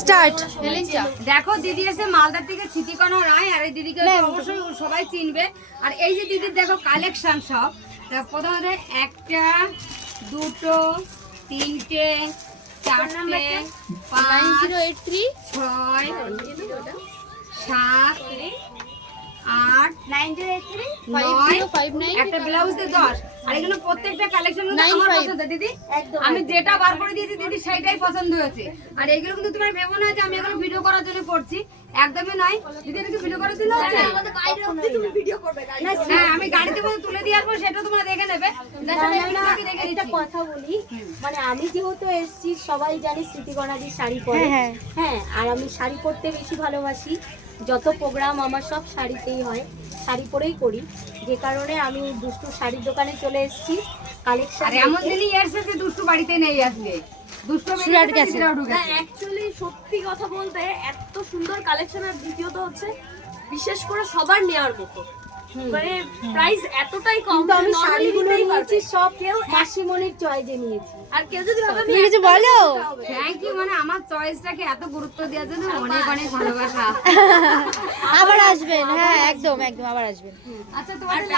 Start. দেখো দিদি এসে মালদার থেকে ছিটিকানো রায় আর এই দিদিকে অবশ্যই সবাই চিনবে। আর এই যে দিদির দেখো কালেকশন সব। প্রথমত একটা দুটো তিনটে চারটে পাঁচ ছয় সাত একটা ব্লাউজ দিয়ে দশ আর এগুলো প্রত্যেকটা কালেকশন আমার পছন্দ। দিদি আমি যেটা বার করে দিয়েছি দিদি সেটাই পছন্দ হয়েছে। আর এগুলো কিন্তু তোমার ভেবো না যে আমি এগুলো ভিডিও করার জন্য করছি। একদমই নয়। দিদি এটা কি ভিডিও জন্য হচ্ছে? হ্যাঁ আমি গাড়িতে করে তুলে দিয়ে আসব সেটা তোমরা দেখে নেবে। একটা কথা বলি। মানে আমি যেহেতু এসেছি সবাই জানি শাড়ি পরে। হ্যাঁ, হ্যাঁ। আর আমি শাড়ি পরতে বেশি ভালোবাসি। যত প্রোগ্রাম আমার সব শাড়িতেই হয় শাড়ি পরেই করি। যে কারণে আমি দুষ্টু শাড়ির দোকানে চলে এসেছি কালেকশন আর এমন দিনই এসছে যে দুষ্টু বাড়িতে নেই আজকে। দুষ্টু বেরিয়ে গেছে। অ্যাকচুয়ালি সত্যি কথা বলতে এত সুন্দর কালেকশন আর দ্বিতীয়ত হচ্ছে বিশেষ করে সবার নেওয়ার মতো। মানে প্রাইস এতটাই কম আমি শাড়িগুলো নিয়েছি সব কেউ মাসিমণির চয়েজে নিয়েছি। আর কেউ যদি ভাবে তুমি কিছু বলো? থ্যাংক ইউ মানে আমার চয়েসটাকে এত গুরুত্ব দেওয়ার জন্য অনেক অনেক ভালোবাসা আবার আসবেন হ্যাঁ একদম একদম আবার আসবেন। আচ্ছা তোমার